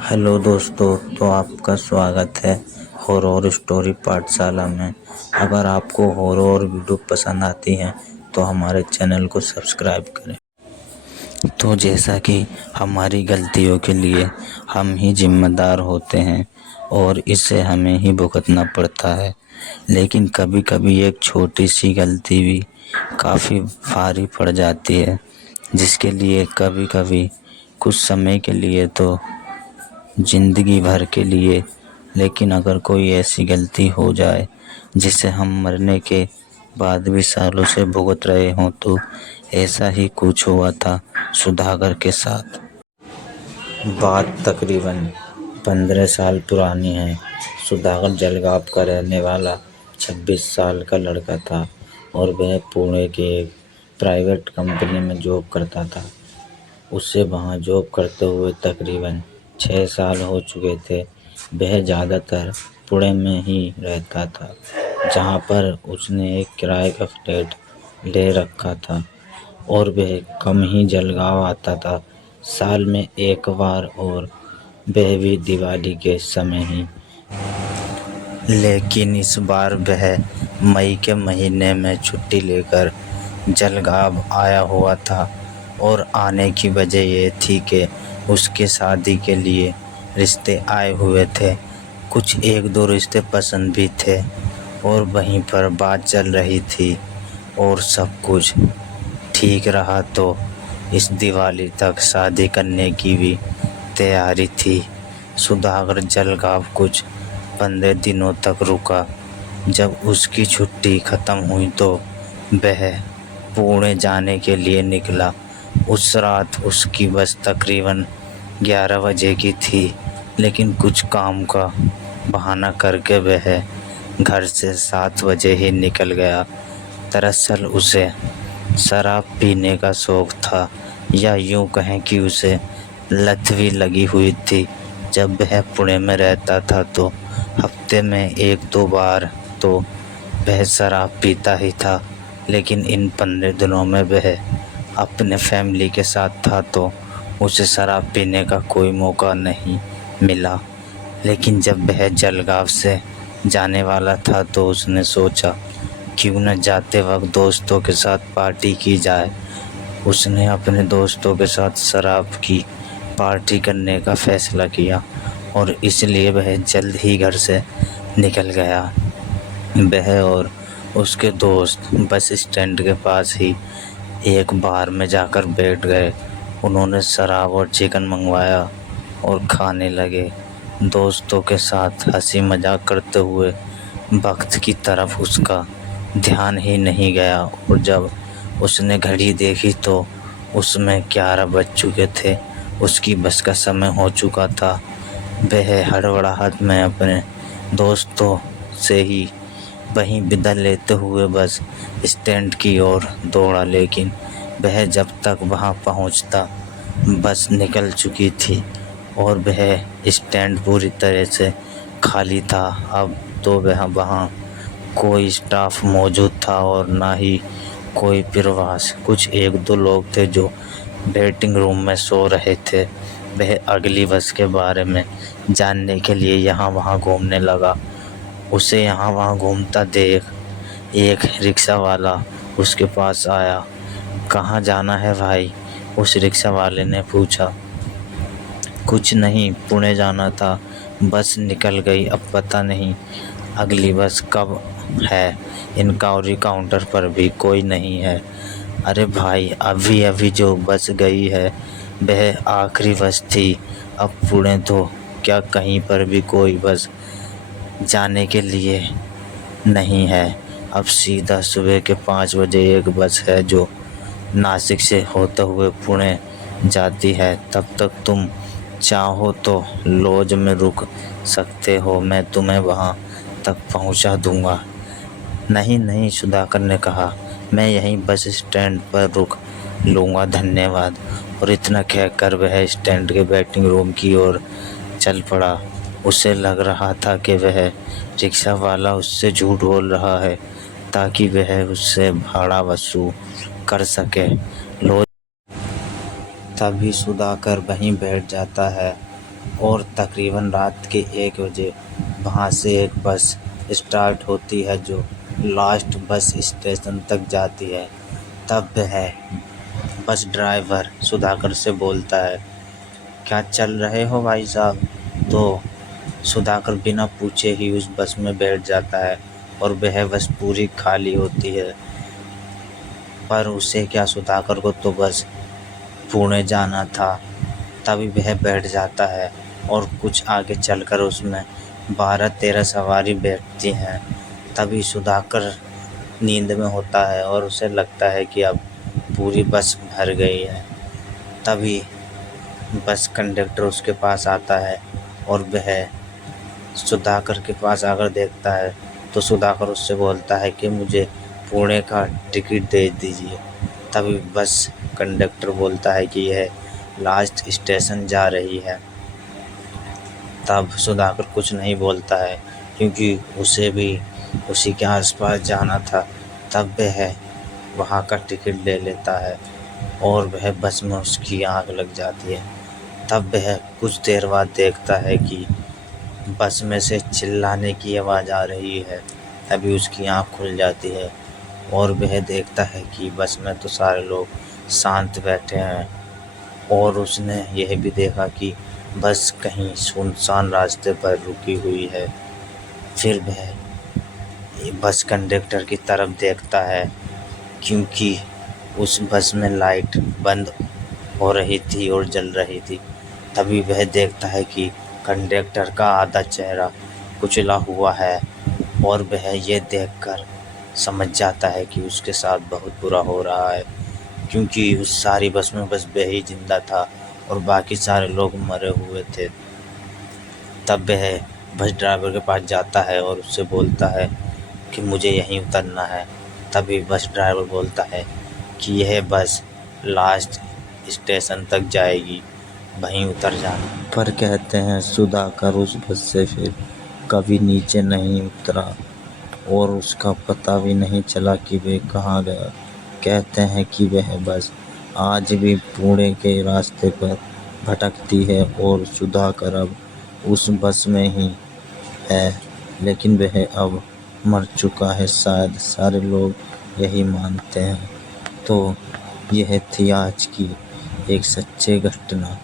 Hello दोस्तों, तो आपका स्वागत है हॉरर स्टोरी पाठशाला में। अगर आपको हॉरर वीडियो पसंद आती हैं तो हमारे चैनल को सब्सक्राइब करें। तो जैसा कि हमारी गलतियों के लिए हम ही जिम्मेदार होते हैं और इसे हमें ही भुगतना पड़ता है, लेकिन कभी कभी एक छोटी सी गलती भी काफ़ी भारी पड़ जाती है, जिसके लिए कभी कभी कुछ समय के लिए तो ज़िंदगी भर के लिए। लेकिन अगर कोई ऐसी गलती हो जाए जिसे हम मरने के बाद भी सालों से भुगत रहे हों, तो ऐसा ही कुछ हुआ था सुधाकर के साथ। बात तकरीबन 15 साल पुरानी है। सुधाकर जलगांव का रहने वाला 26 साल का लड़का था और वह पुणे के एक प्राइवेट कंपनी में जॉब करता था। उसे वहां जॉब करते हुए तकरीबन 6 साल हो चुके थे। वह ज़्यादातर पुणे में ही रहता था, जहां पर उसने एक किराए का फ्लैट ले रखा था और वह कम ही जलगांव आता था, साल में एक बार, और वह भी दिवाली के समय ही। लेकिन इस बार वह मई के महीने में छुट्टी लेकर जलगांव आया हुआ था और आने की वजह ये थी कि उसके शादी के लिए रिश्ते आए हुए थे। कुछ एक दो रिश्ते पसंद भी थे और वहीं पर बात चल रही थी और सब कुछ ठीक रहा तो इस दिवाली तक शादी करने की भी तैयारी थी। सुधाकर जलगांव कुछ 15 दिनों तक रुका। जब उसकी छुट्टी ख़त्म हुई तो वह पुणे जाने के लिए निकला। उस रात उसकी बस तकरीबन 11 बजे की थी, लेकिन कुछ काम का बहाना करके वह घर से 7 बजे ही निकल गया। दरअसल उसे शराब पीने का शौक़ था, या यूँ कहें कि उसे लत भी लगी हुई थी। जब वह पुणे में रहता था तो हफ्ते में 1-2 बार तो वह शराब पीता ही था, लेकिन इन 15 दिनों में वह अपने फैमिली के साथ था तो उसे शराब पीने का कोई मौका नहीं मिला। लेकिन जब वह जलगांव से जाने वाला था तो उसने सोचा क्यों न जाते वक्त दोस्तों के साथ पार्टी की जाए। उसने अपने दोस्तों के साथ शराब की पार्टी करने का फैसला किया और इसलिए वह जल्द ही घर से निकल गया। वह और उसके दोस्त बस स्टैंड के पास ही एक बार में जाकर बैठ गए। उन्होंने शराब और चिकन मंगवाया और खाने लगे, दोस्तों के साथ हंसी मजाक करते हुए। वक्त की तरफ उसका ध्यान ही नहीं गया और जब उसने घड़ी देखी तो उसमें 11 बज चुके थे। उसकी बस का समय हो चुका था। वह हड़बड़ाहट में अपने दोस्तों से ही वहीं विदा लेते हुए बस स्टैंड की ओर दौड़ा, लेकिन वह जब तक वहां पहुंचता बस निकल चुकी थी और वह स्टैंड पूरी तरह से खाली था। अब तो वह वहां कोई स्टाफ मौजूद था और ना ही कोई प्रवासी। कुछ 1-2 लोग थे जो वेटिंग रूम में सो रहे थे। वह अगली बस के बारे में जानने के लिए यहाँ वहाँ घूमने लगा। उसे यहाँ वहाँ घूमता देख एक रिक्शा वाला उसके पास आया। कहाँ जाना है भाई? उस रिक्शा वाले ने पूछा। कुछ नहीं, पुणे जाना था, बस निकल गई, अब पता नहीं अगली बस कब है। इंक्वायरी काउंटर पर भी कोई नहीं है। अरे भाई, अभी अभी जो बस गई है वह आखिरी बस थी। अब पुणे तो क्या कहीं पर भी कोई बस जाने के लिए नहीं है। अब सीधा सुबह के 5 बजे एक बस है जो नासिक से होते हुए पुणे जाती है। तब तक तुम चाहो तो लॉज में रुक सकते हो, मैं तुम्हें वहां तक पहुंचा दूंगा। नहीं नहीं, सुधाकर ने कहा, मैं यहीं बस स्टैंड पर रुक लूँगा, धन्यवाद। और इतना कहकर वह स्टैंड के वेटिंग रूम की ओर चल पड़ा। उसे लग रहा था कि वह रिक्शा वाला उससे झूठ बोल रहा है ताकि वह उससे भाड़ा वसूल कर सके। तभी सुधाकर वहीं बैठ जाता है और तकरीबन रात के 1 बजे वहाँ से एक बस स्टार्ट होती है जो लास्ट बस स्टेशन तक जाती है। तब वह बस ड्राइवर सुधाकर से बोलता है, क्या चल रहे हो भाई साहब? तो सुधाकर बिना पूछे ही उस बस में बैठ जाता है और वह बस पूरी खाली होती है। पर उसे क्या, सुधाकर को तो बस पुणे जाना था। तभी वह बैठ जाता है और कुछ आगे चलकर उसमें 12-13 सवारी बैठती हैं। तभी सुधाकर नींद में होता है और उसे लगता है कि अब पूरी बस भर गई है। तभी बस कंडक्टर उसके पास आता है और वह सुधाकर के पास आकर देखता है तो सुधाकर उससे बोलता है कि मुझे पुणे का टिकट दे दीजिए। तभी बस कंडक्टर बोलता है कि यह लास्ट स्टेशन जा रही है। तब सुधाकर कुछ नहीं बोलता है क्योंकि उसे भी उसी के आसपास जाना था। तब वह वहाँ का टिकट ले लेता है और वह बस में उसकी आँख लग जाती है। तब वह कुछ देर बाद देखता है कि बस में से चिल्लाने की आवाज़ आ रही है। तभी उसकी आँख खुल जाती है और वह देखता है कि बस में तो सारे लोग शांत बैठे हैं और उसने यह भी देखा कि बस कहीं सुनसान रास्ते पर रुकी हुई है। फिर वह बस कंडक्टर की तरफ देखता है क्योंकि उस बस में लाइट बंद हो रही थी और जल रही थी। तभी वह देखता है कि कंडक्टर का आधा चेहरा कुचला हुआ है और वह ये देखकर समझ जाता है कि उसके साथ बहुत बुरा हो रहा है क्योंकि उस सारी बस में बस वह ही जिंदा था और बाकी सारे लोग मरे हुए थे। तब वह बस ड्राइवर के पास जाता है और उससे बोलता है कि मुझे यहीं उतरना है। तभी बस ड्राइवर बोलता है कि यह बस लास्ट स्टेशन तक जाएगी, वहीं उतर जाना। पर कहते हैं सुधाकर उस बस से फिर कभी नीचे नहीं उतरा और उसका पता भी नहीं चला कि वह कहाँ गया। कहते हैं कि वह बस आज भी पुणे के रास्ते पर भटकती है और सुधाकर अब उस बस में ही है, लेकिन वह अब मर चुका है, शायद सारे लोग यही मानते हैं। तो यह थी आज की एक सच्ची घटना।